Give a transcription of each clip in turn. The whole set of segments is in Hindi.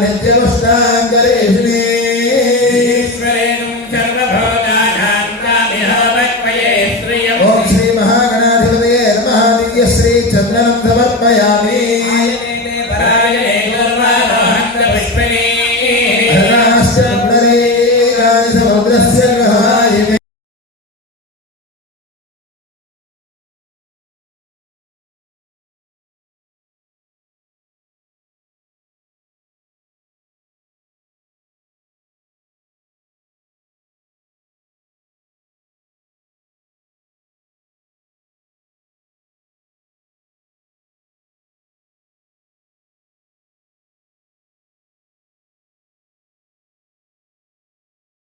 ನಿತ್ಯವಸ್ತಾನ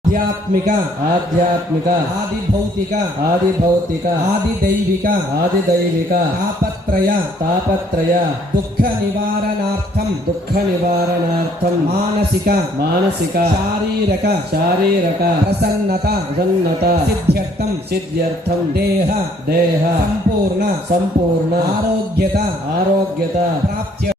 आध्यात्मिक आध्यात्मिक आदि भौतिक आदि भौतिक आदि दैविक आदि दैविक तापत्रय तापत्रय दुख निवारणार्थम दुख निवारणार्थम मानसिक मानसिक शारीरक शारीरक प्रसन्नता प्रसन्नता सिद्ध्यर्थम सिद्ध्यर्थम देह देह संपूर्ण संपूर्ण आरोग्यता आरोग्यता प्राप्त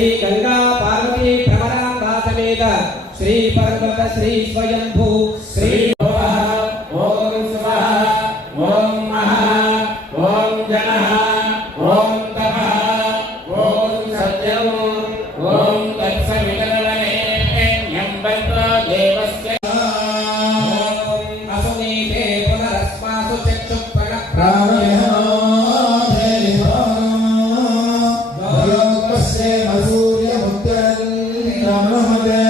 श्री गंगा पार्वती भ्रमरा नाथ श्री पर्वत श्री स्वयं রহমত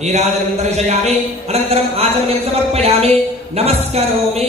నీరాజనం దర్శయామి అనంతరం ఆచమనం సమర్పయామి నమస్కరోమి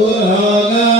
Purana